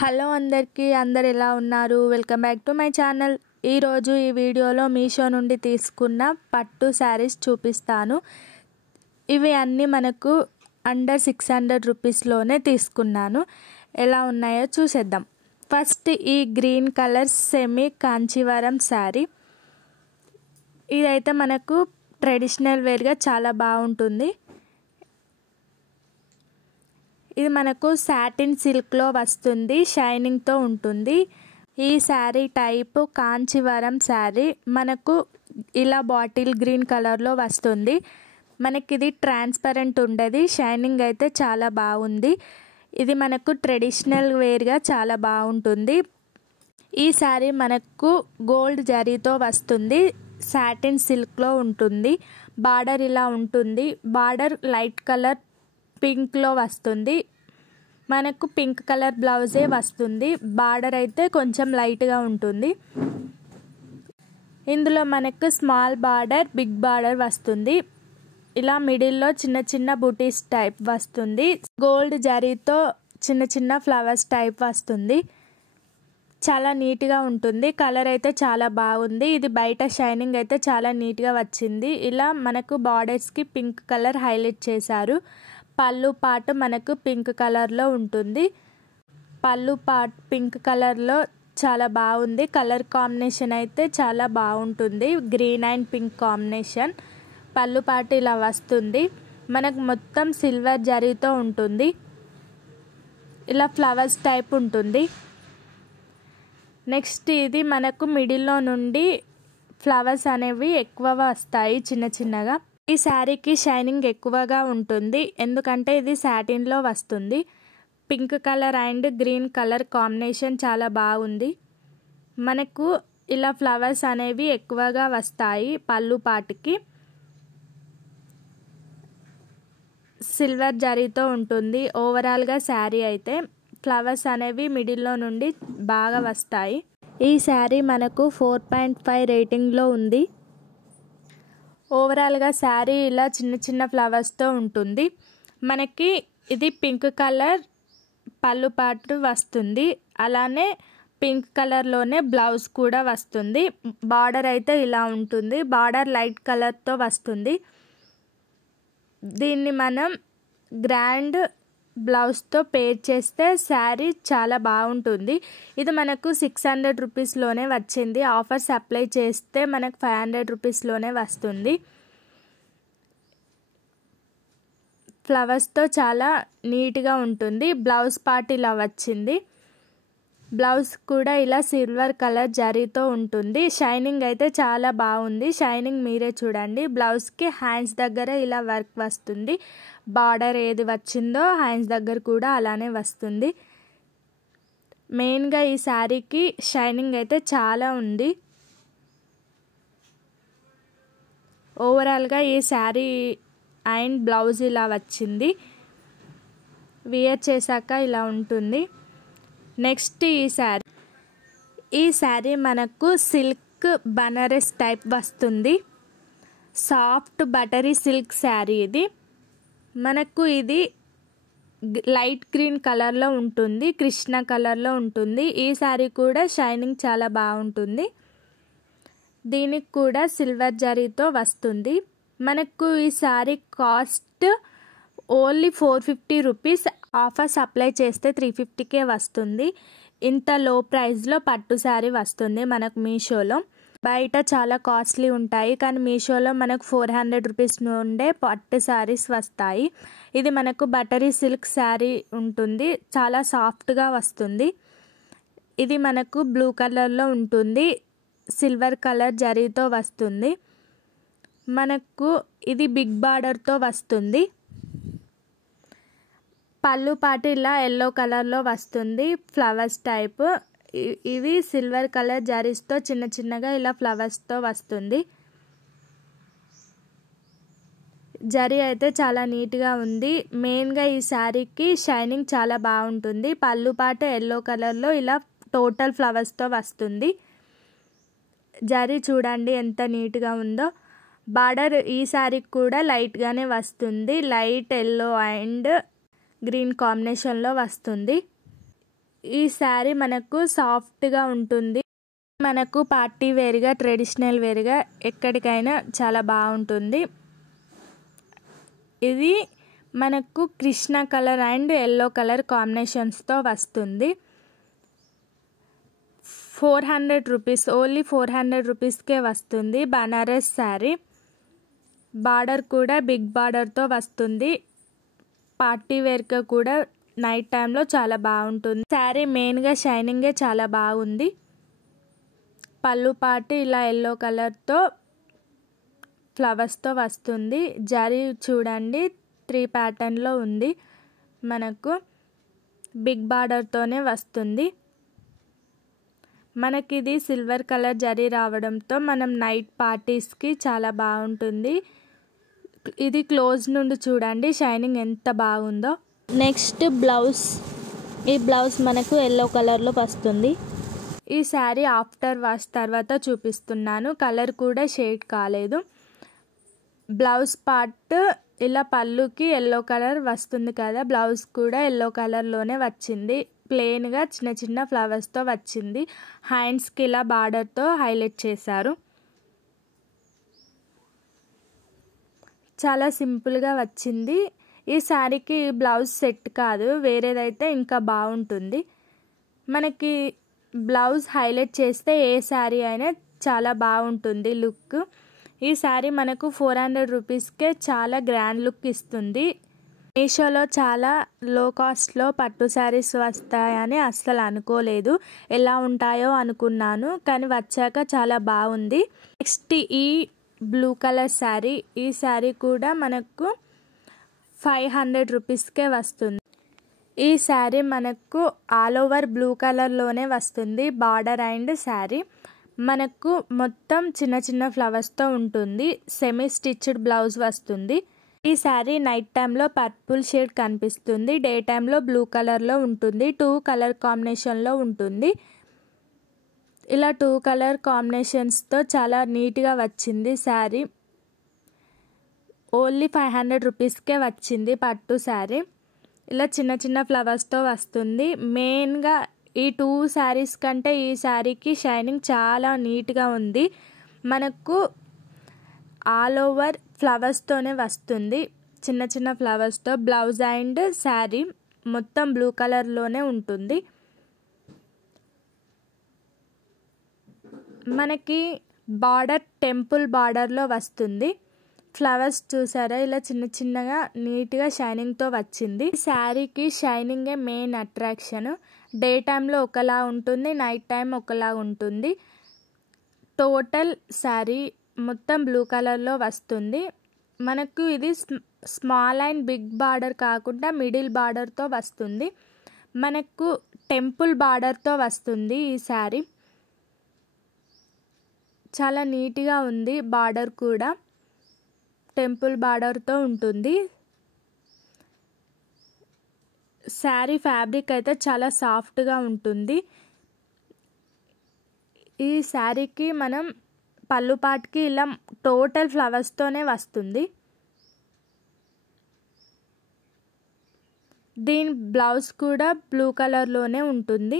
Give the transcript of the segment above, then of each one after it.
Hello అందరికీ అందరు ఎలా ఉన్నారు? Welcome back to my channel. ఈరోజు ఈ వీడియోలో మీషో నుండి తీసుకున్న పట్టు శారీస్ చూపిస్తాను. ఇవి అన్నీ మనకు అండర్ 600 రూపీస్లోనే తీసుకున్నాను. ఎలా ఉన్నాయో చూసేద్దాం. ఫస్ట్ ఈ green colour semi Kanjeevaram sari. ఇదైతే మనకు ట్రెడిషనల్ వేర్గా చాలా బాగుంటుంది. ఇది మనకు సాటిన్ సిల్క్లో వస్తుంది, షైనింగ్తో ఉంటుంది. ఈ శారీ టైప్ కాంచీవరం శారీ. మనకు ఇలా బాటిల్ గ్రీన్ కలర్లో వస్తుంది. మనకి ఇది ట్రాన్స్పరెంట్ ఉండదు, షైనింగ్ అయితే చాలా బాగుంది. ఇది మనకు ట్రెడిషనల్ వేర్గా చాలా బాగుంటుంది. ఈ శారీ మనకు గోల్డ్ జరీతో వస్తుంది, సాటిన్ సిల్క్లో ఉంటుంది. బార్డర్ ఇలా ఉంటుంది. బార్డర్ లైట్ కలర్ పింక్లో వస్తుంది. మనకు పింక్ కలర్ బ్లౌజే వస్తుంది. బార్డర్ అయితే కొంచెం లైట్గా ఉంటుంది. ఇందులో మనకు స్మాల్ బార్డర్, బిగ్ బార్డర్ వస్తుంది. ఇలా మిడిల్లో చిన్న చిన్న బూటీస్ టైప్ వస్తుంది. గోల్డ్ జరీతో చిన్న చిన్న ఫ్లవర్స్ టైప్ వస్తుంది. చాలా నీట్గా ఉంటుంది. కలర్ అయితే చాలా బాగుంది. ఇది బయట షైనింగ్ అయితే చాలా నీట్గా వచ్చింది. ఇలా మనకు బార్డర్స్కి పింక్ కలర్ హైలైట్ చేశారు. పళ్ళు పాటు మనకు పింక్ కలర్లో ఉంటుంది. పళ్ళు పాటు పింక్ కలర్లో చాలా బాగుంది. కలర్ కాంబినేషన్ అయితే చాలా బాగుంటుంది. Green and pink combination. పళ్ళు పాటు ఇలా వస్తుంది. మనకు మొత్తం సిల్వర్ జరీతో ఉంటుంది. ఇలా ఫ్లవర్స్ టైప్ ఉంటుంది. నెక్స్ట్ ఇది మనకు మిడిల్లో నుండి ఫ్లవర్స్ అనేవి ఎక్కువ వస్తాయి చిన్న చిన్నగా. ఈ శారీకి షైనింగ్ ఎక్కువగా ఉంటుంది, ఎందుకంటే ఇది సాటిన్లో వస్తుంది. Pink colour and green colour combination చాలా బాగుంది. మనకు ఇలా ఫ్లవర్స్ అనేవి ఎక్కువగా వస్తాయి. పళ్ళు పాటికి సిల్వర్ జరీతో ఉంటుంది. ఓవరాల్గా శారీ అయితే ఫ్లవర్స్ అనేవి మిడిల్లో నుండి బాగా వస్తాయి. ఈ శారీ మనకు 4.5 రేటింగ్లో ఉంది. ఓవరాల్గా శారీ ఇలా చిన్న చిన్న ఫ్లవర్స్తో ఉంటుంది. మనకి ఇది పింక్ కలర్ పళ్ళు పాటు వస్తుంది. అలానే పింక్ కలర్లోనే బ్లౌజ్ కూడా వస్తుంది. బార్డర్ అయితే ఇలా ఉంటుంది. బార్డర్ లైట్ కలర్తో వస్తుంది. దీన్ని మనం గ్రాండ్ బ్లౌజ్తో పేర్ చేస్తే శారీ చాలా బాగుంటుంది. ఇది మనకు 600 రూపీస్లోనే వచ్చింది. ఆఫర్స్ అప్లై చేస్తే మనకు 500 రూపీస్లోనే వస్తుంది. ఫ్లవర్స్తో చాలా నీట్గా ఉంటుంది. బ్లౌజ్ పార్ట్ ఇలా వచ్చింది. బ్లౌజ్ కూడా ఇలా సిల్వర్ కలర్ జరీతో ఉంటుంది. షైనింగ్ అయితే చాలా బాగుంది. షైనింగ్ మీరే చూడండి. బ్లౌజ్కి హ్యాండ్స్ దగ్గర ఇలా వర్క్ వస్తుంది. బార్డర్ ఏది వచ్చిందో హ్యాండ్స్ దగ్గర కూడా అలానే వస్తుంది. మెయిన్గా ఈ శారీకి షైనింగ్ అయితే చాలా ఉంది. ఓవరాల్గా ఈ శారీ అండ్ బ్లౌజ్ ఇలా వచ్చింది. వియర్ చేశాక ఇలా ఉంటుంది. నెక్స్ట్ ఈ శారీ మనకు సిల్క్ బనారస్ టైప్ వస్తుంది. సాఫ్ట్ బటరీ సిల్క్ శారీ ఇది. మనకు ఇది లైట్ గ్రీన్ కలర్లో ఉంటుంది, కృష్ణ కలర్లో ఉంటుంది. ఈ శారీ కూడా షైనింగ్ చాలా బాగుంటుంది. దీనికి కూడా సిల్వర్ జరీతో వస్తుంది. మనకు ఈ sari cost only 450 rupees. Offers apply చేస్తే 350కే వస్తుంది. ఇంత లో ప్రైస్లో పట్టు శారీ వస్తుంది మనకు మీషోలో. బయట చాలా కాస్ట్లీ ఉంటాయి, కానీ మీషోలో మనకు 400 రూపీస్ నుండే పట్టు శారీస్ వస్తాయి. ఇది మనకు బటరీ సిల్క్ శారీ ఉంటుంది. చాలా సాఫ్ట్గా వస్తుంది. ఇది మనకు బ్లూ కలర్లో ఉంటుంది. సిల్వర్ కలర్ జరీతో వస్తుంది. మనకు ఇది బిగ్ బార్డర్తో వస్తుంది. పళ్ళు పాటు ఇలా ఎల్లో కలర్లో వస్తుంది. Flowers type. ఇవి సిల్వర్ కలర్ జరీస్తో చిన్న చిన్నగా ఇలా ఫ్లవర్స్తో వస్తుంది. జరీ అయితే చాలా నీట్గా ఉంది. మెయిన్గా ఈ శారీకి షైనింగ్ చాలా బాగుంటుంది. పళ్ళు పాటు ఎల్లో కలర్లో ఇలా టోటల్ ఫ్లవర్స్తో వస్తుంది. జరీ చూడండి ఎంత నీట్గా ఉందో. బార్డర్ ఈ శారీకి కూడా లైట్గానే వస్తుంది. లైట్ ఎల్లో అండ్ గ్రీన్ కాంబినేషన్లో వస్తుంది. ఈ శారీ మనకు సాఫ్ట్గా ఉంటుంది, మనకు పార్టీ వేర్గా ట్రెడిషనల్ వేర్గా ఎక్కడికైనా చాలా బాగుంటుంది. ఇది మనకు కృష్ణ కలర్ అండ్ ఎల్లో కలర్ కాంబినేషన్స్తో వస్తుంది. 400 రూపీస్, ఓన్లీ 400 రూపీస్కే వస్తుంది. బనారస్ శారీ, బార్డర్ కూడా బిగ్ బార్డర్తో వస్తుంది. పార్టీ వేర్గా కూడా నైట్ టైంలో చాలా బాగుంటుంది. శారీ మెయిన్గా షైనింగే చాలా బాగుంది. పళ్ళు పాటు ఇలా ఎల్లో కలర్తో ఫ్లవర్స్తో వస్తుంది. జరీ చూడండి 3 ప్యాటర్న్లో ఉంది, మనకు బిగ్ బార్డర్తోనే వస్తుంది. మనకి ఇది సిల్వర్ కలర్ జరీ రావడంతో మనం నైట్ పార్టీస్కి చాలా బాగుంటుంది. ఇది క్లోజ్ నుండి చూడండి షైనింగ్ ఎంత బాగుందో. నెక్స్ట్ బ్లౌజ్, ఈ బ్లౌజ్ మనకు ఎల్లో కలర్లో వస్తుంది. ఈ శారీ ఆఫ్టర్ వాష్ తర్వాత చూపిస్తున్నాను, కలర్ కూడా షేడ్ కాలేదు. బ్లౌజ్ పార్ట్ ఇలా పళ్ళుకి ఎల్లో కలర్ వస్తుంది కదా, బ్లౌజ్ కూడా ఎల్లో కలర్లోనే వచ్చింది. ప్లెయిన్గా చిన్న చిన్న ఫ్లవర్స్తో వచ్చింది. హ్యాండ్స్కి ఇలా బార్డర్తో హైలైట్ చేశారు. చాలా సింపుల్గా వచ్చింది. ఈ శారీకి బ్లౌజ్ సెట్ కాదు, వేరేదైతే ఇంకా బాగుంటుంది. మనకి బ్లౌజ్ హైలైట్ చేస్తే ఏ శారీ అయినా చాలా బాగుంటుంది లుక్. ఈ శారీ మనకు 400 రూపీస్కే చాలా గ్రాండ్ లుక్ ఇస్తుంది. మీషోలో చాలా లో కాస్ట్లో పట్టు శారీస్ వస్తాయని అస్సలు అనుకోలేదు, ఎలా ఉంటాయో అనుకున్నాను, కానీ వచ్చాక చాలా బాగుంది. నెక్స్ట్ ఈ బ్లూ కలర్ శారీ, ఈ శారీ కూడా మనకు 500 రూపీస్కే వస్తుంది. ఈ శారీ మనకు ఆల్ ఓవర్ బ్లూ కలర్లోనే వస్తుంది. బార్డర్ అండ్ శారీ మనకు మొత్తం చిన్న చిన్న ఫ్లవర్స్తో ఉంటుంది. సెమీ స్టిచ్డ్ బ్లౌజ్ వస్తుంది. ఈ శారీ నైట్ టైంలో పర్పుల్ షేడ్ కనిపిస్తుంది, డే టైంలో బ్లూ కలర్లో ఉంటుంది. 2 కలర్ కాంబినేషన్లో ఉంటుంది. ఇలా 2 కలర్ కాంబినేషన్స్తో చాలా నీట్గా వచ్చింది శారీ. ఓన్లీ 500 రూపీస్కే వచ్చింది పట్టు శారీ. ఇలా చిన్న చిన్న ఫ్లవర్స్తో వస్తుంది. మెయిన్గా ఈ 2 శారీస్ కంటే ఈ శారీకి షైనింగ్ చాలా నీట్గా ఉంది. మనకు ఆల్ ఓవర్ ఫ్లవర్స్తోనే వస్తుంది, చిన్న చిన్న ఫ్లవర్స్తో. బ్లౌజ్ అండ్ శారీ మొత్తం బ్లూ కలర్లోనే ఉంటుంది. మనకి బార్డర్ టెంపుల్ బార్డర్లో వస్తుంది. ఫ్లవర్స్ చూసారా, ఇలా చిన్న చిన్నగా నీట్గా షైనింగ్తో వచ్చింది. శారీకి షైనింగే మెయిన్ అట్రాక్షన్. డే టైంలో ఒకలా ఉంటుంది, నైట్ టైం ఒకలా ఉంటుంది. టోటల్ శారీ మొత్తం బ్లూ కలర్లో వస్తుంది. మనకు ఇది స్మాల్ అండ్ బిగ్ బార్డర్ కాకుండా మిడిల్ బార్డర్తో వస్తుంది. మనకు టెంపుల్ బార్డర్తో వస్తుంది ఈ శారీ. చాలా నీట్గా ఉంది, బార్డర్ కూడా టెంపుల్ బార్డర్తో ఉంటుంది. శారీ ఫ్యాబ్రిక్ అయితే చాలా సాఫ్ట్గా ఉంటుంది. ఈ శారీకి మనం పళ్ళు పాటుకి ఇలా టోటల్ ఫ్లవర్స్తోనే వస్తుంది. దీని బ్లౌజ్ కూడా బ్లూ కలర్లోనే ఉంటుంది.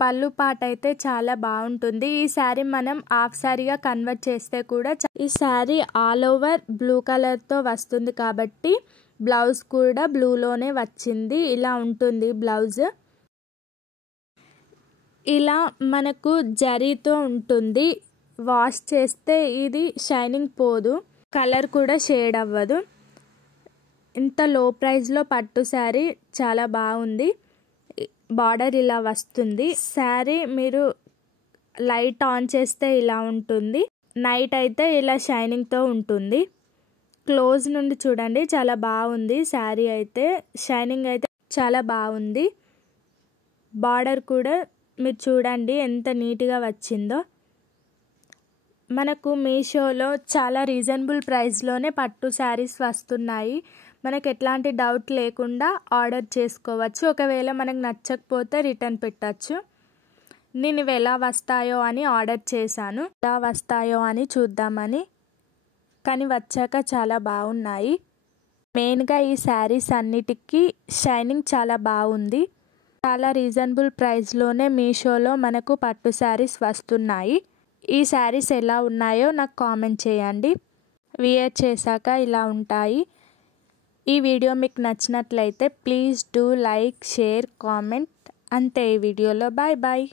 పళ్ళు పాట అయితే చాలా బాగుంటుంది. ఈ శారీ మనం హాఫ్ శారీగా కన్వర్ట్ చేస్తే కూడా ఈ శారీ ఆల్ ఓవర్ బ్లూ కలర్తో వస్తుంది కాబట్టి బ్లౌజ్ కూడా బ్లూలోనే వచ్చింది. ఇలా ఉంటుంది బ్లౌజ్. ఇలా మనకు జరీతో ఉంటుంది. వాష్ చేస్తే ఇది షైనింగ్ పోదు, కలర్ కూడా షేడ్ అవ్వదు. ఇంత లో ప్రైస్లో పట్టు శారీ చాలా బాగుంది. బార్డర్ ఇలా వస్తుంది. శారీ మీరు లైట్ ఆన్ చేస్తే ఇలా ఉంటుంది, నైట్ అయితే ఇలా షైనింగ్తో ఉంటుంది. క్లోజ్ నుండి చూడండి, చాలా బాగుంది శారీ అయితే. షైనింగ్ అయితే చాలా బాగుంది. బార్డర్ కూడా మీరు చూడండి ఎంత నీట్గా వచ్చిందో. మనకు మీషోలో చాలా రీజనబుల్ ప్రైస్లోనే పట్టు శారీస్ వస్తున్నాయి. మనకు ఎట్లాంటి డౌట్ లేకుండా ఆర్డర్ చేసుకోవచ్చు. ఒకవేళ మనకు నచ్చకపోతే రిటర్న్ పెట్టచ్చు. నేను ఇవి ఎలా వస్తాయో అని ఆర్డర్ చేశాను, ఎలా వస్తాయో అని చూద్దామని. కానీ వచ్చాక చాలా బాగున్నాయి. మెయిన్గా ఈ శారీస్ అన్నిటికీ షైనింగ్ చాలా బాగుంది. చాలా రీజనబుల్ ప్రైస్లోనే మీషోలో మనకు పట్టు శారీస్ వస్తున్నాయి. ఈ శారీస్ ఎలా ఉన్నాయో నాకు కామెంట్ చేయండి. వేర్ చేశాక ఇలా ఉంటాయి. ఈ వీడియో మీకు నచ్చినట్లయితే please do like, share, comment. అంతే ఈ వీడియోలో. Bye bye.